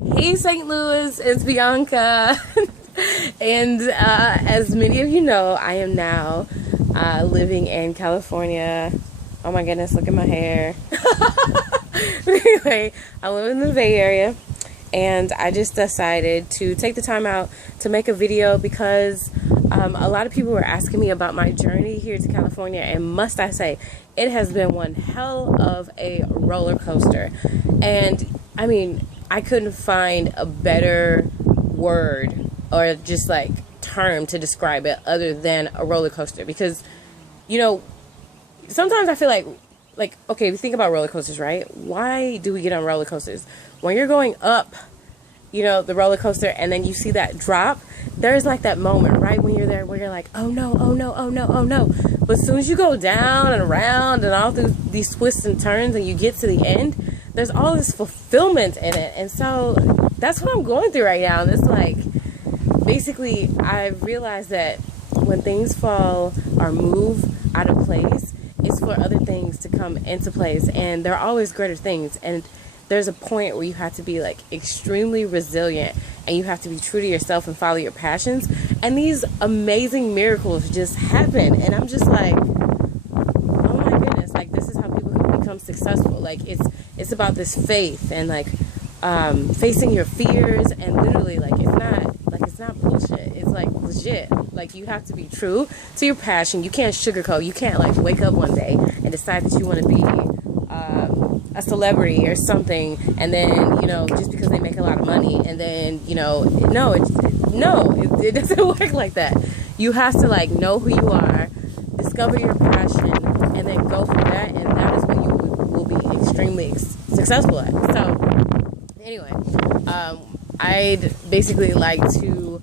Hey St. Louis, it's Bianca. And as many of you know, I am now living in California. Oh my goodness, look at my hair. Anyway, I live in the Bay Area, and I just decided to take the time out to make a video because a lot of people were asking me about my journey here to California, and must I say, it has been one hell of a roller coaster. And I mean, I couldn't find a better word or just like term to describe it other than a roller coaster, because you know sometimes I feel like okay, we think about roller coasters, right? Why do we get on roller coasters? When you're going up, the roller coaster, and then you see that drop, there's like that moment right when you're there where you're like, oh no, oh no, oh no, oh no. But as soon as you go down and around and all through these twists and turns and you get to the end, there's all this fulfillment in it. And so that's what I'm going through right now. And it's like, basically, I've realized that when things fall or move out of place, it's for other things to come into place, and there are always greater things. And there's a point where you have to be like extremely resilient, and you have to be true to yourself and follow your passions, and these amazing miracles just happen. And I'm just like, oh my goodness, like this is how people can become successful. Like it's about this faith and like facing your fears, and literally like it's not bullshit. It's like legit. Like you have to be true to your passion. You can't sugarcoat. You can't like wake up one day and decide that you want to be a celebrity or something, and then just because they make a lot of money, and then it doesn't work like that. You have to like know who you are, discover your passion, and then go from that, and that is what you will be extremely successful at. So anyway, I'd basically like to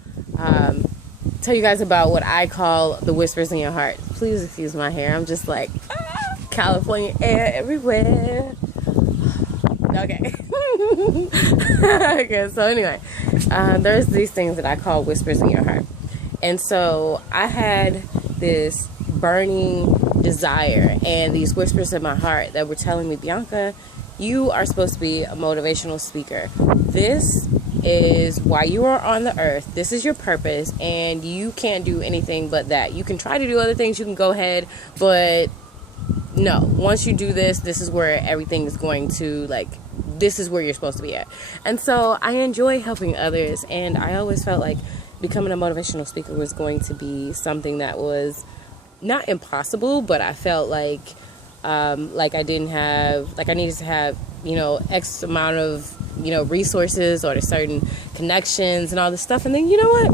tell you guys about what I call the whispers in your heart. Please excuse my hair. I'm just like California air everywhere. Okay. Okay, so anyway, there's these things that I call whispers in your heart. And so I had this burning desire and these whispers in my heart that were telling me, Bianca, you are supposed to be a motivational speaker. This is why you are on the earth. This is your purpose, and you can't do anything but that. You can try to do other things. You can go ahead, but no, once you do this, this is where everything is going to, like, this is where you're supposed to be at. And so I enjoy helping others, and I always felt like becoming a motivational speaker was going to be something that was not impossible, but I felt like I needed to have, X amount of, resources or certain connections and all this stuff. And then, you know what?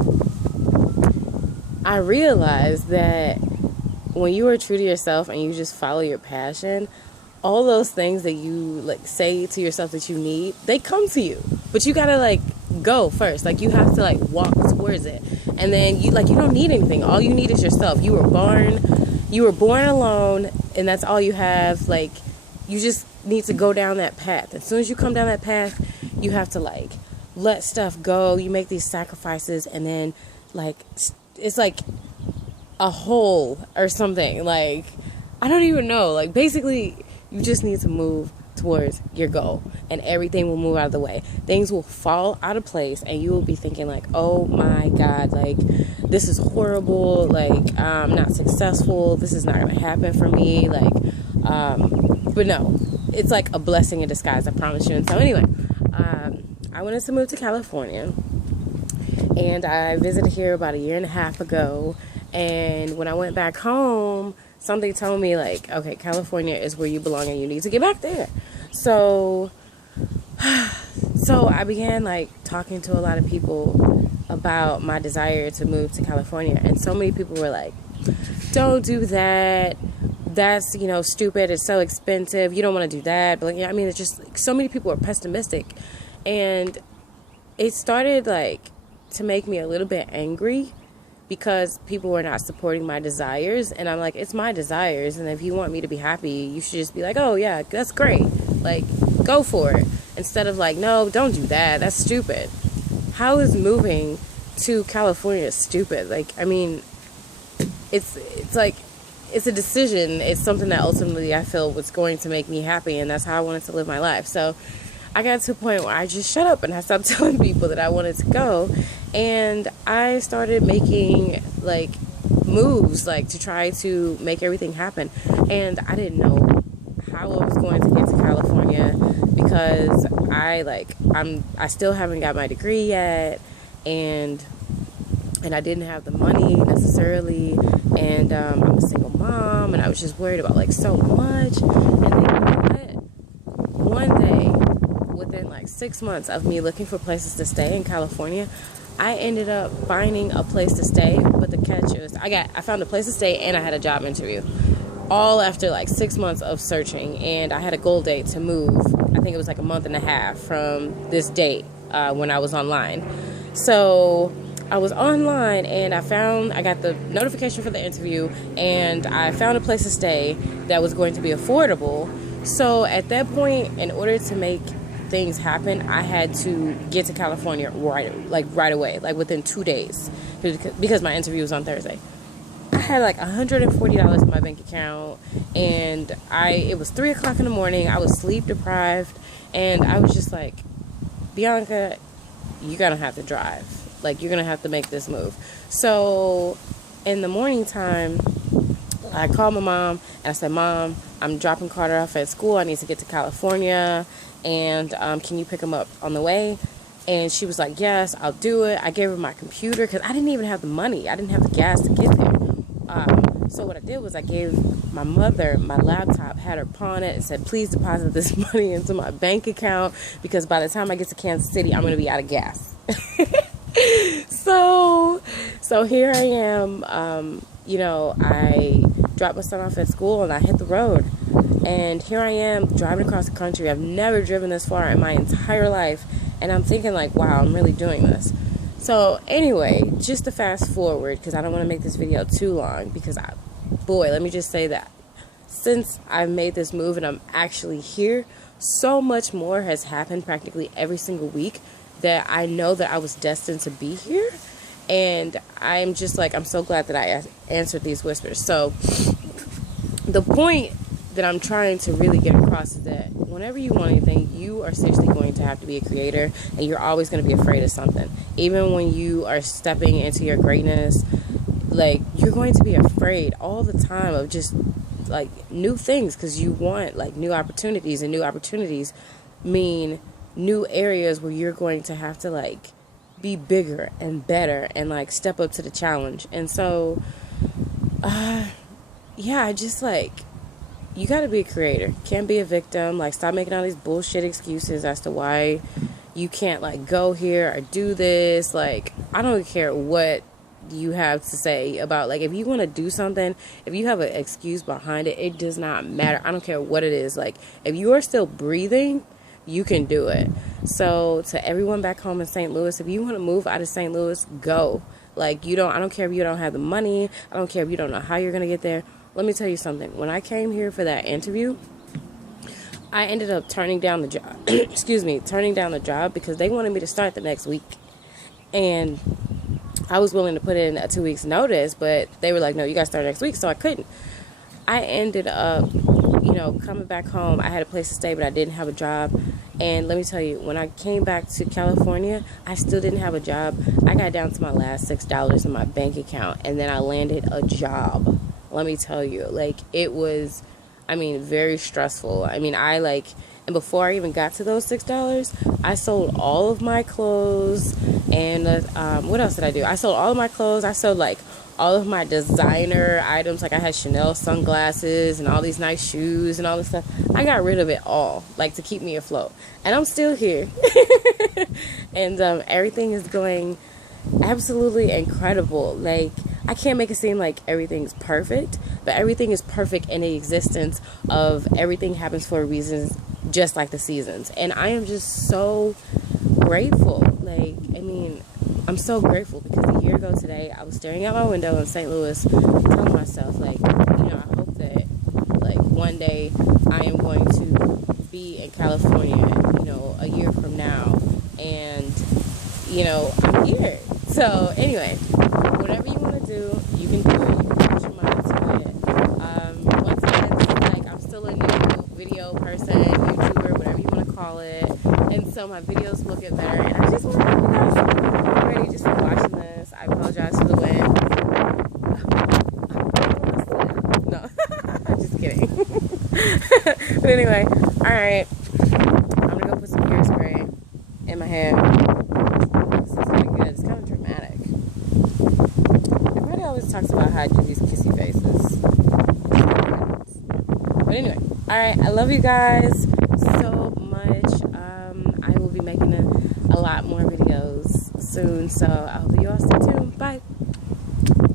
I realized that when you are true to yourself and you just follow your passion, all those things that you like say to yourself that you need, they come to you. But you gotta like go first. Like you have to like walk towards it. And then you don't need anything. All you need is yourself. You were born alone, and that's all you have. Like you just need to go down that path. As soon as you come down that path, you have to like let stuff go. You make these sacrifices, and then like it's like a hole or something. Like I don't even know. Like basically you just need to move towards your goal, and everything will move out of the way. Things will fall out of place, and you will be thinking like, oh my God, like this is horrible, like I'm not successful, this is not gonna happen for me, like but no, it's like a blessing in disguise, I promise you. And so anyway, I wanted to move to California, and I visited here about a year and a half ago. And when I went back home, something told me like, okay, California is where you belong, and you need to get back there. So I began like talking to a lot of people about my desire to move to California, and so many people were like, don't do that, that's stupid, it's so expensive, you don't want to do that. But I mean, it's just like, so many people are pessimistic, and it started like to make me a little bit angry, because people were not supporting my desires. And I'm like, it's my desires, and if you want me to be happy, you should just be like, oh yeah, that's great, like go for it, instead of like, no, don't do that, that's stupid. How is moving to California stupid? Like, I mean, it's like, it's a decision. It's something that ultimately I feel was going to make me happy, and that's how I wanted to live my life. So I got to a point where I just shut up and I stopped telling people that I wanted to go, and I started making like moves like to try to make everything happen. And I didn't know how I was going to get to California because I still haven't got my degree yet, and I didn't have the money necessarily, and I'm a single mom, and I was just worried about like so much. And then, you know what? One day, within like 6 months of me looking for places to stay in California, I ended up finding a place to stay. But the catch is, I found a place to stay and I had a job interview, all after like 6 months of searching. And I had a goal date to move. I think it was like a month and a half from this date when I was online. So I was online and I got the notification for the interview, and I found a place to stay that was going to be affordable. So at that point, in order to make things happen, I had to get to California right away, like within 2 days, because my interview was on Thursday. I had like $140 in my bank account, and it was 3 o'clock in the morning. I was sleep deprived, and I was just like, Bionca, you're gonna have to drive. Like, you're gonna have to make this move. So in the morning time, I called my mom and I said, Mom, I'm dropping Carter off at school. I need to get to California, and can you pick him up on the way? And she was like, yes, I'll do it. I gave her my computer because I didn't even have the money. I didn't have the gas to get there. So what I did was I gave my mother my laptop, had her pawn it, and said, please deposit this money into my bank account because by the time I get to Kansas City, I'm going to be out of gas. So here I am. I dropped my son off at school and I hit the road. And here I am driving across the country. I've never driven this far in my entire life. And I'm thinking like, wow, I'm really doing this. So anyway, just to fast forward, because I don't want to make this video too long, because let me just say that since I've made this move and I'm actually here, so much more has happened practically every single week that I know that I was destined to be here. And I'm just like, I'm so glad that I answered these whispers. So the point that I'm trying to really get across is that whenever you want anything, you are seriously going to have to be a creator, and you're always going to be afraid of something. Even when you are stepping into your greatness, like, you're going to be afraid all the time of just like new things, because you want like new opportunities, and new opportunities mean new areas where you're going to have to like be bigger and better and like step up to the challenge. And so just like, you got to be a creator. Can't be a victim. Like, stop making all these bullshit excuses as to why you can't like go here or do this. Like, I don't care what you have to say about, like, if you want to do something, if you have an excuse behind it, it does not matter. I don't care what it is. Like, if you are still breathing, you can do it. So to everyone back home in St. Louis, if you want to move out of St. Louis, go. Like, I don't care if you don't have the money. I don't care if you don't know how you're going to get there. Let me tell you something. When I came here for that interview, I ended up turning down the job. Turning down the job because they wanted me to start the next week. And I was willing to put in a 2 weeks notice, but they were like, no, you got to start next week. So I couldn't. I ended up, coming back home. I had a place to stay, but I didn't have a job. And let me tell you, when I came back to California, I still didn't have a job. I got down to my last $6 in my bank account, and then I landed a job. Let me tell you, like, it was, very stressful. And before I even got to those $6, I sold all of my clothes. And what else did I do? I sold all of my clothes. I sold like all of my designer items. Like, I had Chanel sunglasses and all these nice shoes and all this stuff. I got rid of it all, like, to keep me afloat. And I'm still here. And everything is going absolutely incredible. Like, I can't make it seem like everything's perfect, but everything is perfect in the existence of everything happens for a reason, just like the seasons. And I am just so grateful. Like, I'm so grateful because a year ago today, I was staring out my window in St. Louis, telling myself, like, I hope that, like, one day I am going to be in California, a year from now. And, I'm here. So, anyway, whatever you want to do, you can do it. You can put your mind to it. Once again, like, I'm still a new video person, YouTuber, whatever you want to call it. so my videos will get better. And I just want to thank you guys already just for watching this. I apologize for the wind. No, I'm just kidding. But anyway, alright. I'm going to go put some hairspray in my hair. This is really good. It's kind of dramatic. Everybody always talks about how I do these kissy faces. But anyway, alright, I love you guys so much. I will be making a lot more videos soon, so I hope you all stay tuned. Bye.